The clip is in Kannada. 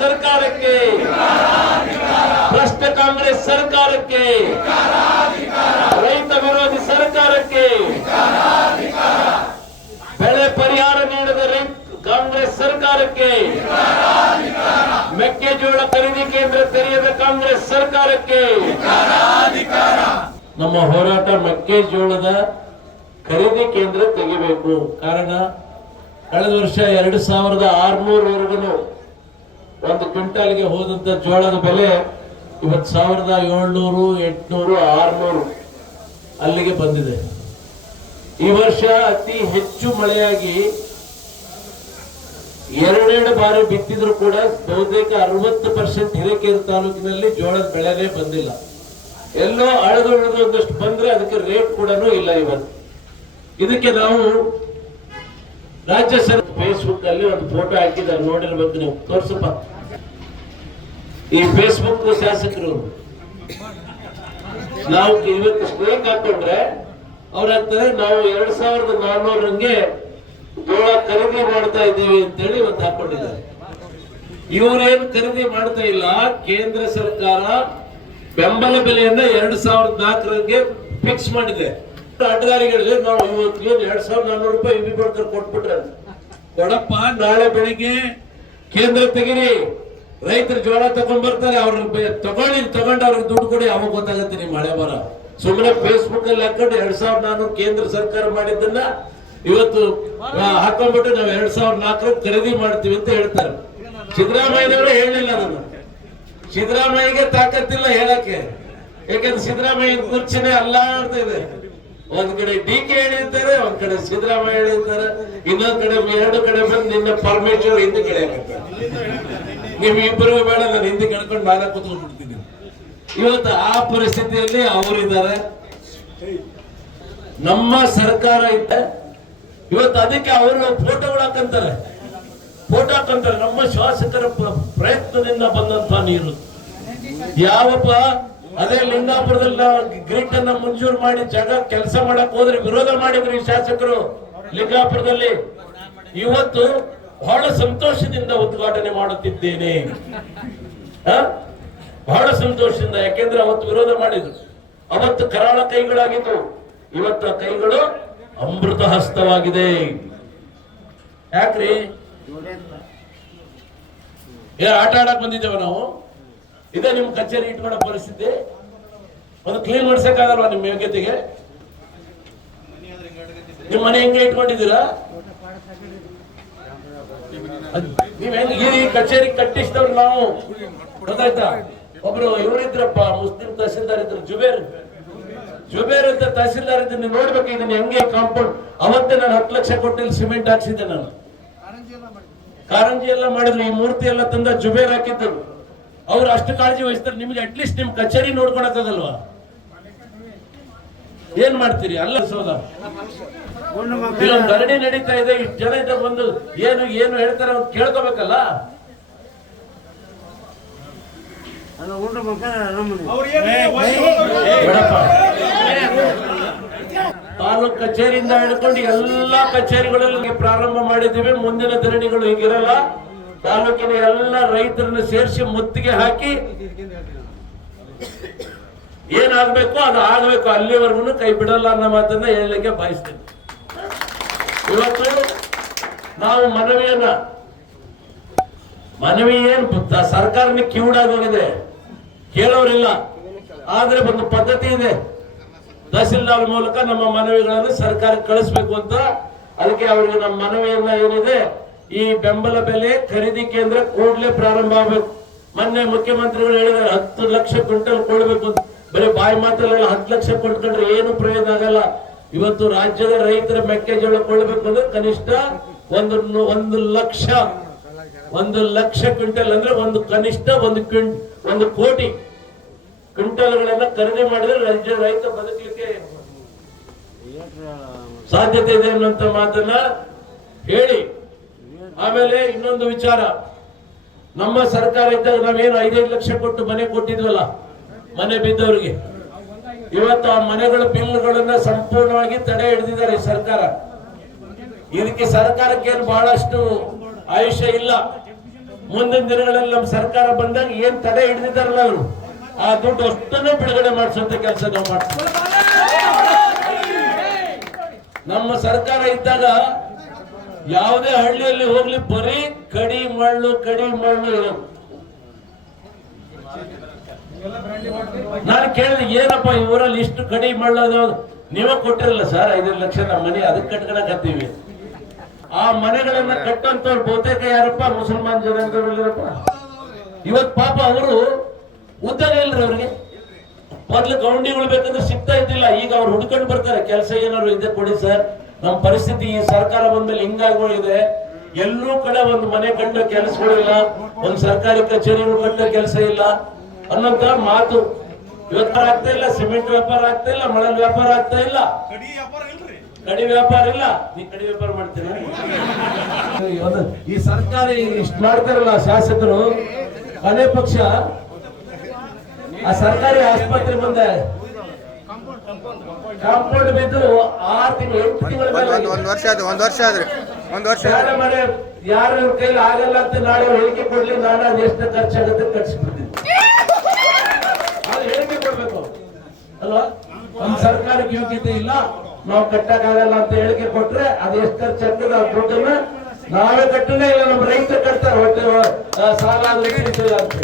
ಸರ್ಕಾರಕ್ಕೆ. ಭ್ರಷ್ಟ ಕಾಂಗ್ರೆಸ್ ಸರ್ಕಾರಕ್ಕೆ. ರೈತ ವಿರೋಧಿ ಸರ್ಕಾರಕ್ಕೆ. ಬೆಳೆ ಪರಿಹಾರ ನೀಡದ ಕಾಂಗ್ರೆಸ್ ಸರ್ಕಾರಕ್ಕೆ. ಮೆಕ್ಕೆಜೋಳ ಖರೀದಿ ಕೇಂದ್ರ ತೆರೆಯದ ಕಾಂಗ್ರೆಸ್ ಸರ್ಕಾರಕ್ಕೆ. ನಮ್ಮ ಹೋರಾಟ ಮೆಕ್ಕೆಜೋಳದ ಖರೀದಿ ಕೇಂದ್ರ ತೆಗಿಬೇಕು. ಕಾರಣ, ಕಳೆದ ವರ್ಷ ಎರಡು ಸಾವಿರದ ಆರ್ನೂರವರೆಗೂ ಒಂದು ಕ್ವಿಂಟಾಲ್ಗೆ ಹೋದಂತ ಜೋಳದ ಬೆಲೆ ಇವತ್ತು ಸಾವಿರದ ಏಳ್ನೂರು, ಎಂಟುನೂರು, ಆರ್ನೂರು ಅಲ್ಲಿಗೆ ಬಂದಿದೆ. ಈ ವರ್ಷ ಅತಿ ಹೆಚ್ಚು ಮಳೆಯಾಗಿ ಎರಡೆರಡು ಬಾರಿ ಬಿತ್ತಿದ್ರು ಕೂಡ ಬಹುತೇಕ ಅರವತ್ತು ಪರ್ಸೆಂಟ್ ಹಿರೇಕೆರೆ ತಾಲೂಕಿನಲ್ಲಿ ಜೋಳದ ಬೆಳೆನೇ ಬಂದಿಲ್ಲ. ಎಲ್ಲೋ ಅಳದು ಅಳದು ಒಂದಷ್ಟು ಬಂದ್ರೆ ಅದಕ್ಕೆ ರೇಟ್ ಕೂಡ ಇಲ್ಲ ಇವತ್ತು. ಇದಕ್ಕೆ ನಾವು ರಾಜ್ಯ ಸರ್ ಫೇಸ್ಬುಕ್ ಅಲ್ಲಿ ಒಂದು ಫೋಟೋ ಹಾಕಿದ್ದಾರೆ, ನೋಡಿರ್ಬೇಕು ನೀವು. ತೋರ್ಸಪ್ಪ. ಈ ಫೇಸ್ಬುಕ್ ಶಾಸಕರು. ನಾವು ಇವತ್ತು ಸ್ಟ್ರೈಕ್ ಹಾಕೊಂಡ್ರೆ ಅವ್ರ ಹಾಕ್ತಾರೆ ನಾವು ಎರಡ್ ಸಾವಿರದ ನಾನ್ನೂರಂಗೆ ಜೋಳ ಖರೀದಿ ಮಾಡ್ತಾ ಇದ್ದೀವಿ ಅಂತೇಳಿ ಇವತ್ತು ಹಾಕೊಂಡಿದ್ದಾರೆ ಇವರೇನು ಖರೀದಿ ಮಾಡ್ತಾ ಇಲ್ಲ, ಕೇಂದ್ರ ಸರ್ಕಾರ ಬೆಂಬಲ ಬೆಲೆಯನ್ನ ಎರಡ್ ಸಾವಿರದ ನಾಲ್ಕರಂಗೆ ಫಿಕ್ಸ್ ಮಾಡಿದೆ. ಅಡ್ಡದಾರಿಗಳಿಗೆ ನಾವು ಇವತ್ತು ಎರಡ್ ಸಾವಿರದ ನಾನ್ನೂರು ರೂಪಾಯಿ ಕೊಟ್ಬಿಟ್ರೆ ಕೊಡಪ್ಪ, ನಾಳೆ ಬೆಳಿಗ್ಗೆ ಕೇಂದ್ರ ತೆಗಿರಿ. ರೈತರು ಜೋಳ ತಗೊಂಡ್ ಬರ್ತಾರೆ, ಅವ್ರ ತಗೊಂಡಿ ತಗೊಂಡು ಅವ್ರಿಗೆ ದುಡ್ಡು ಕೊಡಿ, ಅವಾಗ ಗೊತ್ತಾಗತ್ತೆ ನಿಮ್ ಮಳೆ ಬರ ಸುಮ್ಮನೆ ಫೇಸ್ಬುಕ್ ಅಲ್ಲಿ ಹಾಕೊಂಡು ಎರಡ್ ಸಾವಿರದ ನಾನ್ನೂರು ಕೇಂದ್ರ ಸರ್ಕಾರ ಮಾಡಿದ್ದನ್ನ ಇವತ್ತು ಹಾಕೊಂಡ್ಬಿಟ್ಟು ನಾವು ಎರಡ್ ಸಾವಿರದ ನಾಲ್ಕರ ಖರೀದಿ ಮಾಡ್ತೀವಿ ಅಂತ ಹೇಳ್ತಾರೆ. ಸಿದ್ದರಾಮಯ್ಯನವರು ಹೇಳಿಲ್ಲ ನಾನು. ಸಿದ್ದರಾಮಯ್ಯಗೆ ತಾಕತ್ತಿಲ್ಲ ಹೇಳಕ್ಕೆ. ಯಾಕಂದ್ರೆ ಸಿದ್ದರಾಮಯ್ಯನ ಕುರ್ಚಿನೇ ಅಂತ ಇದೆ. ಒಂದ್ ಕಡೆ ಡಿ ಕೆ ಹೇಳಿರ್ತಾರೆ ಒಂದ್ ಕಡೆ ಸಿದ್ದರಾಮಯ್ಯ ಹೇಳಿರ್ತಾರೆ ಇನ್ನೊಂದ್ ಕಡೆ ಎರಡು ಕಡೆ ಬಂದು ನಿನ್ನ ಪರಮೇಶ್ವರ್ ಹಿಂದೆ ಕಡೆ ಇಬ್ಬರು ಬೇಡ, ನಾನು ಹಿಂದೆ ಕಣ್ಕೊಂಡು ಮೇಲೆ ಕೂತ್ಕೊಂಡು ಬಿಡ್ತಿದ್ದೀನಿ ಇವತ್ತು ಆ ಪರಿಸ್ಥಿತಿಯಲ್ಲಿ ಅವರಿದ್ದಾರೆ. ನಮ್ಮ ಸರ್ಕಾರ ಇದೆ. ಇವತ್ತು ಅದಕ್ಕೆ ಅವರು ಫೋಟೋಗಳು ಹಾಕಂತಾರೆ. ಫೋಟೋ ಹಾಕಂತಾರೆ. ನಮ್ಮ ಶಾಸಕರ ಪ್ರಯತ್ನದಿಂದ ಬಂದಂತ ನೀರು. ಯಾವಪ್ಪ? ಅದೇ ಲಿಂಗಾಪುರದಲ್ಲಿ ಗ್ರಿಡ್ ಅನ್ನ ಮಂಜೂರು ಮಾಡಿ ಜಾಗ ಕೆಲಸ ಮಾಡಕ್ ಹೋದ್ರೆ ವಿರೋಧ ಮಾಡಿದ್ರು ಈ ಶಾಸಕರು ಲಿಂಗಾಪುರದಲ್ಲಿ. ಇವತ್ತು ಬಹಳ ಸಂತೋಷದಿಂದ ಉದ್ಘಾಟನೆ ಮಾಡುತ್ತಿದ್ದೇನೆ? ಬಹಳ ಸಂತೋಷದಿಂದ, ಯಾಕೆಂದ್ರೆ ಅವತ್ತು ವಿರೋಧ ಮಾಡಿದ್ರು ಅವತ್ತು ಕರಾಳ ಕೈಗಳಾಗಿತ್ತು ಇವತ್ತು ಕೈಗಳು ಅಮೃತ ಹಸ್ತವಾಗಿದೆ ಯಾಕ್ರಿ? ಏ, ಆಟ ಆಡಕ್ ಬಂದಿದ್ದೇವ ನಾವು. ಇದೇ ನಿಮ್ ಕಚೇರಿ ಇಟ್ಕೊಂಡ ಪರಿಸ್ಥಿತಿ. ಒಂದು ಕ್ಲೀನ್ ಮಾಡ್ಸಕ್ಕಾಗಲ್ವಾ ನಿಮ್ ಯೋಗ್ಯತೆಗೆ? ನಿಮ್ ಮನೆ ಹೆಂಗೆ ಇಟ್ಕೊಂಡಿದ್ದೀರಾ? ಅದ್- ನೀವ್ ಹೆಂಗ್ ಈ ಕಚೇರಿ ಕಟ್ಟಿಸಿದವ್ರು ನಾವು? ಗೊತ್ತಾಯ್ತಾ? ಒಬ್ರು ಇವರಿದ್ರಪ್ಪ, ಮುಸ್ಲಿಂ ತಹಸೀಲ್ದಾರ್ ಇದ್ರು, ಜುಬೇರ್. ಜುಬೇರ್ ಅಂತ ತಹಸೀಲ್ದಾರ್ ಇದನ್ನ ನೋಡ್ಬೇಕು, ಇದನ್ನ ಹೆಂಗೆ ಕಾಂಪೌಂಡ್ ಅವತ್ತೇ ನಾನು ಹತ್ತು ಲಕ್ಷ ಕೊಟ್ಟಿಲ್ಲ ಸಿಮೆಂಟ್ ಹಾಕ್ಸಿದ್ದೆ ನಾನು. ಕಾರಂಜಿ ಎಲ್ಲ ಮಾಡಿದ್ರು, ಈ ಮೂರ್ತಿ ಎಲ್ಲ ತಂದ ಜುಬೇರ್ ಹಾಕಿದ್ದರು. ಅವ್ರು ಅಷ್ಟು ಕಾಳಜಿ ವಹಿಸ್ತಾರೆ ನಿಮ್ಗೆ ಅಟ್ಲೀಸ್ಟ್ ನಿಮ್ ಕಚೇರಿ ನೋಡ್ಕೊಳಕ್ಕಾಗಲ್ವಾ ಏನ್ ಮಾಡ್ತೀರಿ? ಅಲ್ಲ ಸೋದ. ಧರಣಿ ನಡೀತಾ ಇದೆ, ಇಷ್ಟು ಜನ ಇದ್ದ ಬಂದು ಏನು ಏನು ಹೇಳ್ತಾರೆ ಅವ್ರು ಕೇಳ್ಕೋಬೇಕಲ್ಲ. ತಾಲೂಕ್ ಕಚೇರಿಯಿಂದ ಹಿಡ್ಕೊಂಡು ಎಲ್ಲಾ ಕಚೇರಿಗಳಲ್ಲಿ ಪ್ರಾರಂಭ ಮಾಡಿದ್ದೀವಿ. ಮುಂದಿನ ಧರಣಿಗಳು ಹೀಗಿರಲ್ಲ. ತಾಲೂಕಿನ ಎಲ್ಲ ರೈತರನ್ನು ಸೇರಿಸಿ ಮುತ್ತಿಗೆ ಹಾಕಿ ಏನಾಗ್ಬೇಕು ಅದು ಆಗಬೇಕು, ಅಲ್ಲಿವರೆಗೂ ಕೈ ಬಿಡಲ್ಲ ಅನ್ನೋ ಮಾತನ್ನ ಹೇಳಲಿಕ್ಕೆ ಬಯಸ್ತೇನೆ. ಇವತ್ತು ನಾವು ಮನವಿಯನ್ನ, ಮನವಿ ಏನ್ ಸರ್ಕಾರನ ಕಿವುಡಾಗೋಗಿದೆ ಕೇಳೋರಿಲ್ಲ. ಆದ್ರೆ ಒಂದು ಪದ್ಧತಿ ಇದೆ. ತಹಸೀಲ್ದಾರ್ ಮೂಲಕ ನಮ್ಮ ಮನವಿಗಳನ್ನು ಸರ್ಕಾರಕ್ಕೆ ಕಳಿಸ್ಬೇಕು ಅಂತ ಅದಕ್ಕೆ ಅವರಿಗೆ ನಮ್ಮ ಮನವಿಯನ್ನ ಏನಿದೆ, ಈ ಬೆಂಬಲ ಬೆಲೆ ಖರೀದಿ ಕೇಂದ್ರ ಕೂಡಲೇ ಪ್ರಾರಂಭ ಆಗ್ಬೇಕು. ಮೊನ್ನೆ ಮುಖ್ಯಮಂತ್ರಿಗಳು ಹೇಳಿದ್ದಾರೆ, ಹತ್ತು ಲಕ್ಷ ಕ್ವಿಂಟಲ್ ಕೊಡ್ಬೇಕು ಅಂತ. ಬರೀ ಬಾಯಿ ಮಾತಲ್ಲ ಹತ್ತು ಲಕ್ಷ ಕೊಟ್ಕೊಂಡ್ರೆ ಏನು ಪ್ರಯೋಜನ ಆಗಲ್ಲ. ಇವತ್ತು ರಾಜ್ಯದ ರೈತರ ಮೆಕ್ಕೆಜೋಳ ಕೊಳ್ಬೇಕು ಅಂದ್ರೆ ಕನಿಷ್ಠ ಒಂದು ಒಂದು ಲಕ್ಷ ಒಂದು ಲಕ್ಷ ಕ್ವಿಂಟಲ್ ಅಂದ್ರೆ ಒಂದು ಕನಿಷ್ಠ ಒಂದು ಕ್ವಿಂಟ್ ಒಂದು ಕೋಟಿ ಕ್ವಿಂಟಲ್ಗಳನ್ನ ಖರೀದಿ ಮಾಡಿದ್ರೆ ರಾಜ್ಯ ರೈತ ಬದುಕಲಿಕ್ಕೆ ಸಾಧ್ಯತೆ ಇದೆ ಅನ್ನುವಂತ ಮಾತನ್ನ ಹೇಳಿ. ಆಮೇಲೆ ಇನ್ನೊಂದು ವಿಚಾರ. ನಮ್ಮ ಸರ್ಕಾರ ಇದ್ದಾಗ ನಾವೇನು ಐದೈದು ಲಕ್ಷ ಕೊಟ್ಟು ಮನೆ ಕೊಟ್ಟಿದ್ವಲ್ಲ? ಮನೆ ಬಿದ್ದವರಿಗೆ. ಇವತ್ತು ಆ ಮನೆಗಳ ಬಿಲ್ಗಳನ್ನ ಸಂಪೂರ್ಣವಾಗಿ ತಡೆ ಹಿಡಿದಿದ್ದಾರೆ ಸರ್ಕಾರ. ಇದಕ್ಕೆ ಸರ್ಕಾರಕ್ಕೆ ಏನು ಬಹಳಷ್ಟು ಆಯುಷ್ಯ ಇಲ್ಲ. ಮುಂದಿನ ದಿನಗಳಲ್ಲಿ ನಮ್ಮ ಸರ್ಕಾರ ಬಂದಾಗ ಏನ್ ತಡೆ ಹಿಡಿದಿದ್ದಾರಲ್ಲ ಅವರು? ಆ ದುಡ್ಡು ಅಷ್ಟನ್ನು ಬಿಡುಗಡೆ ಮಾಡಿಸುವಂತ ಕೆಲಸ ನಾವು ಮಾಡ್ತೀವಿ ನಮ್ಮ ಸರ್ಕಾರ ಇದ್ದಾಗ ಯಾವುದೇ ಹಳ್ಳಿಯಲ್ಲಿ ಹೋಗ್ಲಿ ಬರೀ ಕಡಿ ಮಳ್ಳು ಕಡಿ ಮಳ್ಳು ಹೇಳೋದು ನಾನು ಕೇಳಿದೆ, ಏನಪ್ಪ ಈ ಊರಲ್ಲಿ ಇಷ್ಟು ಕಡಿ ಮಳ್ಳೋದು? ನೀವೇ ಕೊಟ್ಟಿರಲ್ಲ ಸರ್, ಐದೈದು ಲಕ್ಷ ನಮ್ಮ ಮನೆ, ಅದಕ್ಕೆ ಕಟ್ಕೊಳಕತ್ತೀವಿ ಆ ಮನೆಗಳನ್ನ ಕಟ್ಟಂತವ್ರು ಬಹುತೇಕ ಯಾರಪ್ಪ? ಮುಸಲ್ಮಾನ್ ಜನಾಂಗದವರಿರಪ್ಪ ಇವತ್ ಪಾಪ ಅವರು ಉದ್ಯೋಗ ಇಲ್ರಿ ಅವ್ರಿಗೆ? ಮೊದ್ಲು ಗೌಂಡಿಗಳು ಬೇಕಂದ್ರೆ ಸಿಗ್ತಾ ಇದ್ದಿಲ್ಲ, ಈಗ ಅವ್ರು ಹುಡ್ಕೊಂಡು ಬರ್ತಾರೆ. ಕೆಲಸ ಏನಾದ್ರು ಇದೆ ಕೊಡಿ ಸರ್. ನಮ್ಮ ಪರಿಸ್ಥಿತಿ ಈ ಸರ್ಕಾರ ಬಂದ್ಮೇಲೆ ಹಿಂಗಾಗೋಗಿದೆ ಎಲ್ಲೂ ಕಡೆ ಒಂದು ಮನೆ ಕಟ್ಟೋ ಕೆಲಸಗಳಿಲ್ಲ, ಒಂದು ಸರ್ಕಾರಿ ಕಚೇರಿಗಳು ಕಟ್ಟೋ ಕೆಲಸ ಇಲ್ಲ. ಅನ್ನೋಂತ ಮಾತು. ವ್ಯಾಪಾರ ಆಗ್ತಾ ಇಲ್ಲ ಸಿಮೆಂಟ್ ವ್ಯಾಪಾರ ಆಗ್ತಾ ಇಲ್ಲ ಮಳಲ್ ವ್ಯಾಪಾರ ಆಗ್ತಾ ಇಲ್ಲ. ಕಡಿ ವ್ಯಾಪಾರ ಇಲ್ರಿ. ಕಡಿ ವ್ಯಾಪಾರ ಇಲ್ಲ. ನೀ ಕಡಿ ವ್ಯಾಪಾರ ಮಾಡ್ತೀನಿ ಈ ಸರ್ಕಾರ ಇಷ್ಟು ಮಾಡ್ತಾರಲ್ಲ ಶಾಸಕರು ಅದೇ ಪಕ್ಷ ಆ ಸರ್ಕಾರಿ ಆಸ್ಪತ್ರೆ ಮುಂದೆ ಕಾಂಪೌಂಡ್ ಬಿದ್ದು ಆರು ತಿಂಗಳು ಎಂಟು ತಿಂಗಳ ಒಂದು ಮೇಲೆ ಒಂದ್ ಒಂದ್ ವರ್ಷ ಆದ್ರೆ ಒಂದ್ ವರ್ಷ ಆದ್ರೆ ಒಂದ್ ವರ್ಷ ಯಾರ ಕೈಲಿ ಆಗಲ್ಲ ಅಂತ ನಾಳೆ ಹೇಳಿಕೆ ಕೊಡ್ಲಿ ನಾನು ಎಷ್ಟು ಖರ್ಚಾಗುತ್ತೆ ಖರ್ಚಿಬಿಡ್ತೀನಿ ಅದು ಹೇಳಿಕೆ ಕೊಡ್ಬೇಕು ಅಲ್ವಾ? ನಮ್ ಸರ್ಕಾರಕ್ಕೆ ಯೋಗ್ಯತೆ ಇಲ್ಲ. ನಾವು ಕಟ್ಟಕ್ಕಾಗಲ್ಲ ಅಂತ ಹೇಳಿಕೆ ಕೊಟ್ರೆ ಅದು ಎಷ್ಟು ಚಂದದ ದುಡ್ಡನ್ನ ನಾವೇ ಕಟ್ಟನೇ ಇಲ್ಲ, ನಮ್ಮ ರೈತ ಕಟ್ತಾರೆ. ಹೊಟ್ಟೆ ಸಾಲ ಆದ್ರೆ ಅಂತ